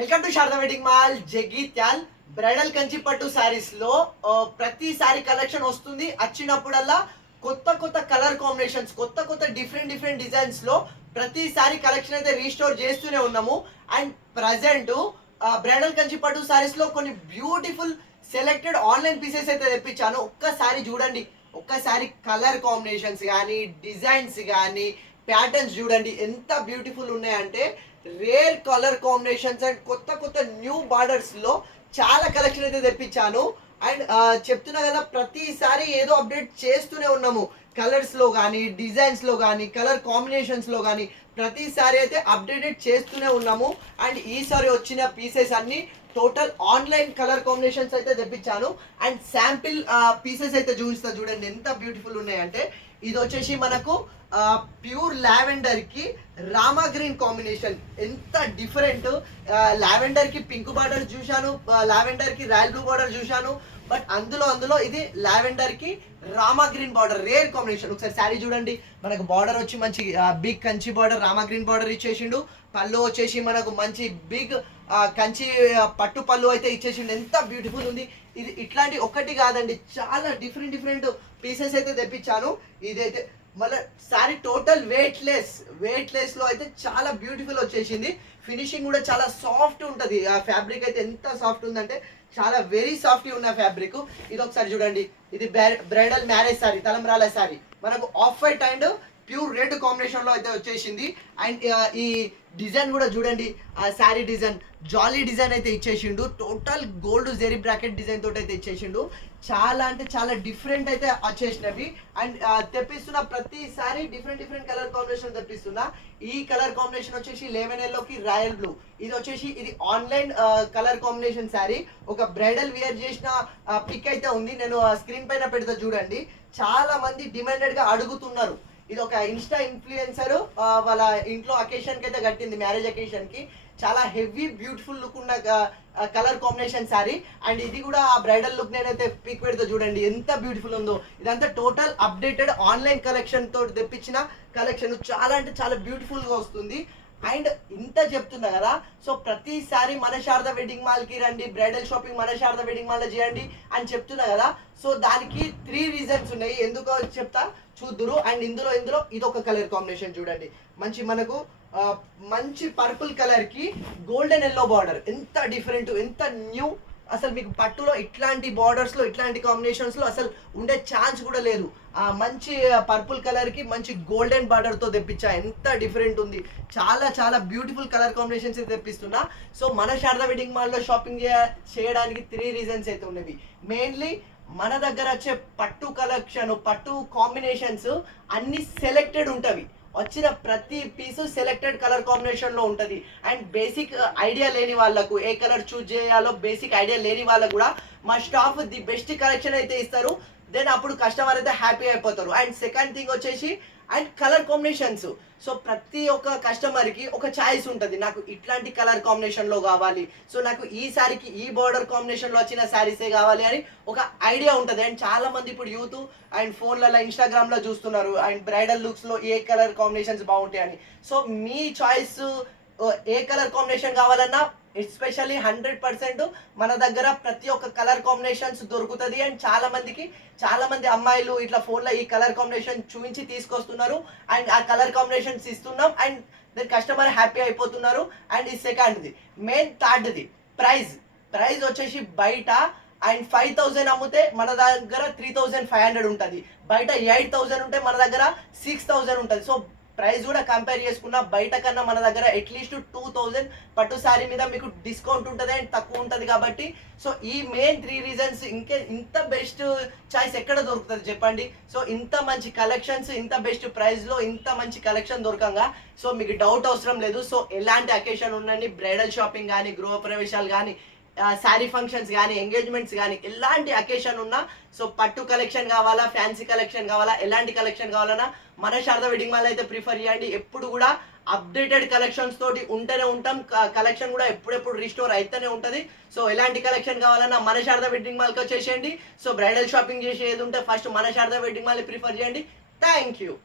Welcome to Sharada wedding mall Jagtial. Bridal Kanchi పట్టు సారీస్ లో ప్రతి సారీ కలెక్షన్ వస్తుంది. వచ్చినప్పుడల్లా కొత్త కొత్త కలర్ కాంబినేషన్స్, కొత్త కొత్త డిఫరెంట్ డిజైన్స్ లో ప్రతి సారీ కలెక్షన్ అయితే రీస్టోర్ చేస్తూనే ఉన్నాము. అండ్ ప్రజెంట్ బ్రైడల్ కంచి పట్టు సారీస్ లో కొన్ని బ్యూటిఫుల్ సెలెక్టెడ్ ఆన్లైన్ పీసెస్ అయితే తెప్పించాను. ఒక్కసారి చూడండి, ఒక్కసారి కలర్ కాంబినేషన్స్ కానీ, డిజైన్స్ కానీ, ప్యాటర్న్స్ చూడండి ఎంత బ్యూటిఫుల్ ఉన్నాయంటే రేర్ కలర్ కాంబినేషన్స్ అండ్ కొత్త కొత్త న్యూ బార్డర్స్ లో చాలా కలెక్షన్ అయితే తెప్పించాను. అండ్ చెప్తున్నా కదా, ప్రతిసారి ఏదో అప్డేట్ చేస్తూనే ఉన్నాము. కలర్స్ లో కానీ, డిజైన్స్ లో కానీ, కలర్ కాంబినేషన్స్ లో కానీ ప్రతిసారి అయితే అప్డేటెడ్ చేస్తూనే ఉన్నాము. అండ్ ఈసారి వచ్చిన పీసెస్ అన్ని టోటల్ ఆన్లైన్ కలర్ కాంబినేషన్స్ అయితే తెప్పించాను. అండ్ శాంపిల్ పీసెస్ అయితే చూపిస్తా చూడండి ఎంత బ్యూటిఫుల్ ఉన్నాయంటే. ఇది వచ్చేసి మనకు ప్యూర్ లావెండర్ కి రామా గ్రీన్ కాంబినేషన్, ఎంత డిఫరెంట్. లావెండర్ కి పింక్ బార్డర్ చూశాను, లావెండర్ కి రాయల్ బ్లూ బార్డర్ చూశాను, బట్ అందులో ఇది లావెండర్ కి Rama green border, rare combination. ఒకసారి శారీ చూడండి, మనకు బార్డర్ వచ్చి మంచి big Kanchi border, Rama green border ఇచ్చేసిండు. పళ్ళు వచ్చేసి మనకు మంచి బిగ్ కంచి పట్టు పళ్ళు అయితే ఇచ్చేసిండు. ఎంత బ్యూటిఫుల్ ఉంది ఇది. ఇట్లాంటి ఒక్కటి కాదండి, చాలా డిఫరెంట్ పీసెస్ అయితే తెప్పించాను. ఇదైతే మళ్ళీ శారీ టోటల్ వెయిట్ లెస్ లో అయితే చాలా బ్యూటిఫుల్ వచ్చేసింది. ఫినిషింగ్ కూడా చాలా సాఫ్ట్ ఉంటుంది. ఆ ఫ్యాబ్రిక్ అయితే ఎంత సాఫ్ట్ ఉందంటే చాలా వెరీ సాఫ్ట్ ఉన్న ఫ్యాబ్రిక్. ఇది ఒకసారి చూడండి, ఇది బ్రైడల్ మ్యారేజ్ శారీ, తలంబ్రాల శారీ. మనకు off white and pure red combination లో అయితే వచ్చేసింది. అండ్ ఈ డిజైన్ కూడా చూడండి, ఆ శారీ డిజైన్ జాలీ డిజైన్ అయితే ఇచ్చేసిండు. Total gold zari bracket design తోటి అయితే ఇచ్చేసిండు. చాలా అంటే చాలా డిఫరెంట్ అయితే వచ్చేసినవి. అండ్ తెప్పిస్తున్న ప్రతిసారి డిఫరెంట్ కలర్ కాంబినేషన్ తెప్పిస్తున్నా. ఈ కలర్ కాంబినేషన్ వచ్చేసి లెమన్ ఎల్లోకి రాయల్ బ్లూ. ఇది ఆన్లైన్ కలర్ కాంబినేషన్ శారీ. ఒక బ్రైడల్ వేర్ చేసిన పిక్ అయితే ఉంది, నేను స్క్రీన్ పైన పెడతా చూడండి. చాలా మంది డిమాండెడ్ గా అడుగుతున్నారు. ఇది ఒక ఇన్స్టా ఇన్ఫ్లుయెన్సర్ వాళ్ళ ఇంట్లో అకేషన్ కి అయితే కట్టింది, మ్యారేజ్ అకేషన్ కి. చాలా హెవీ బ్యూటిఫుల్ లుక్ ఉన్న కలర్ కాంబినేషన్ శారీ. అండ్ ఇది కూడా ఆ బ్రైడల్ లుక్ నేనైతే పిక్ పెడితే చూడండి ఎంత బ్యూటిఫుల్ ఉందో. ఇదంతా టోటల్ అప్డేటెడ్ ఆన్లైన్ కలెక్షన్ తోటి తెప్పించిన కలెక్షన్. చాలా అంటే చాలా బ్యూటిఫుల్ గా వస్తుంది. అండ్ ఇంత చెప్తున్నా కదా, సో ప్రతిసారి మన శారదా వెడ్డింగ్ మాల్ కి రండి, బ్రైడల్ షాపింగ్ మన శారదా వెడ్డింగ్ మాల్ లో చేయండి అని చెప్తున్నా కదా. సో దానికి 3 రీజన్స్ ఉన్నాయి, ఎందుకో చెప్తా చూద్దురు. అండ్ ఇందులో ఇది ఒక కలర్ కాంబినేషన్ చూడండి, మంచి మనకు మంచి పర్పుల్ కలర్ కి గోల్డెన్ ఎల్లో బార్డర్. ఎంత డిఫరెంట్, ఎంత న్యూ. అసలు మీకు పట్టులో ఇట్లాంటి బార్డర్స్ లో, ఇట్లాంటి కాంబినేషన్స్ లో అసలు ఉండే ఛాన్స్ కూడా లేదు. మంచి పర్పుల్ కలర్ కి మంచి గోల్డెన్ బార్డర్ తో తెప్పించా. ఎంత డిఫరెంట్ ఉంది, చాలా బ్యూటిఫుల్ కలర్ కాంబినేషన్స్ తెప్పిస్తున్నా. సో మన శారదా వెడ్డింగ్ మాల్ లో షాపింగ్ చేయడానికి 3 రీజన్స్ అయితే ఉన్నవి. మెయిన్లీ మన దగ్గర వచ్చే పట్టు కలెక్షన్, పట్టు కాంబినేషన్స్ అన్ని సెలెక్టెడ్ ఉంటవి. వచ్చిన ప్రతి పీసు సెలెక్టెడ్ కలర్ కాంబినేషన్ లో ఉంటది. అండ్ బేసిక్ ఐడియా లేని వాళ్ళకు, ఏ కలర్ చూజ్ చేయాలో బేసిక్ ఐడియా లేని వాళ్ళకు కూడా మా స్టాఫ్ ది బెస్ట్ కలెక్షన్ అయితే ఇస్తారు. దెన్ అప్పుడు కస్టమర్ అయితే హ్యాపీ అయిపోతారు. అండ్ సెకండ్ థింగ్ వచ్చేసి అండ్ కలర్ కాంబినేషన్స్. సో ప్రతి ఒక్క కస్టమర్కి ఒక చాయిస్ ఉంటుంది, నాకు ఇట్లాంటి కలర్ కాంబినేషన్లో కావాలి, సో నాకు ఈ శారీకి ఈ బార్డర్ కాంబినేషన్లో వచ్చిన శారీసే కావాలి అని ఒక ఐడియా ఉంటుంది. అండ్ చాలా మంది ఇప్పుడు యూత్ అండ్ ఫోన్లలో ఇన్స్టాగ్రామ్లో చూస్తున్నారు అండ్ బ్రైడల్ లుక్స్లో ఏ కలర్ కాంబినేషన్స్ బాగుంటాయి అని. సో మీ చాయిస్ ఏ కలర్ కాంబినేషన్ కావాలన్నా ఎస్పెషల్లీ 100% మన దగ్గర ప్రతి ఒక్క కలర్ కాంబినేషన్స్ దొరుకుతుంది. అండ్ చాలా మంది అమ్మాయిలు ఇట్లా ఫోన్లో ఈ కలర్ కాంబినేషన్ చూపించి తీసుకొస్తున్నారు. అండ్ ఆ కలర్ కాంబినేషన్స్ ఇస్తున్నాం అండ్ దాని కస్టమర్ హ్యాపీ అయిపోతున్నారు. అండ్ ఈ సెకండ్ది థర్డ్ది ప్రైస్ వచ్చేసి బయట అండ్ 5000 అమ్మితే మన దగ్గర 3500 ఉంటుంది, బయట 8000 ఉంటే మన దగ్గర 6000 ఉంటుంది. సో ప్రైస్ కూడా కంపేర్ చేసుకున్న బయట కన్నా మన దగ్గర అట్లీస్ట్ 2000 పట్టు శారీ మీద మీకు డిస్కౌంట్ ఉంటుంది అండ్ తక్కువ ఉంటుంది. కాబట్టి సో ఈ మెయిన్ 3 రీజన్స్. ఇంత బెస్ట్ చాయిస్ ఎక్కడ దొరుకుతుంది చెప్పండి. సో ఇంత మంచి కలెక్షన్స్, ఇంత బెస్ట్ ప్రైస్లో ఇంత మంచి కలెక్షన్ దొరకంగా సో మీకు డౌట్ అవసరం లేదు. సో ఎలాంటి అకేషన్ ఉండండి, బ్రైడల్ షాపింగ్ కానీ, గృహ ప్రవేశాలు కానీ, శారీ ఫంక్షన్స్ కానీ, ఎంగేజ్మెంట్స్ కానీ, ఎలాంటి అకేషన్ ఉన్నా సో పట్టు కలెక్షన్ కావాలా, ఫ్యాన్సీ కలెక్షన్ కావాలా, ఎలాంటి కలెక్షన్ కావాలన్నా మన శారదా వెడ్డింగ్ మాల్ అయితే ప్రిఫర్ చేయండి. ఎప్పుడు కూడా అప్డేటెడ్ కలెక్షన్స్ తోటి ఉంటూనే ఉంటాం. కలెక్షన్ కూడా ఎప్పుడెప్పుడు రిస్టోర్ అయితేనే ఉంటుంది. సో ఎలాంటి కలెక్షన్ కావాలన్నా మన శారదా వెడ్డింగ్ మాల్కి వచ్చేసేయండి. సో బ్రైడల్ షాపింగ్ చేసేది ఉంటే ఫస్ట్ మన శారదా వెడ్డింగ్ మాల్ ప్రిఫర్ చేయండి. Thank you.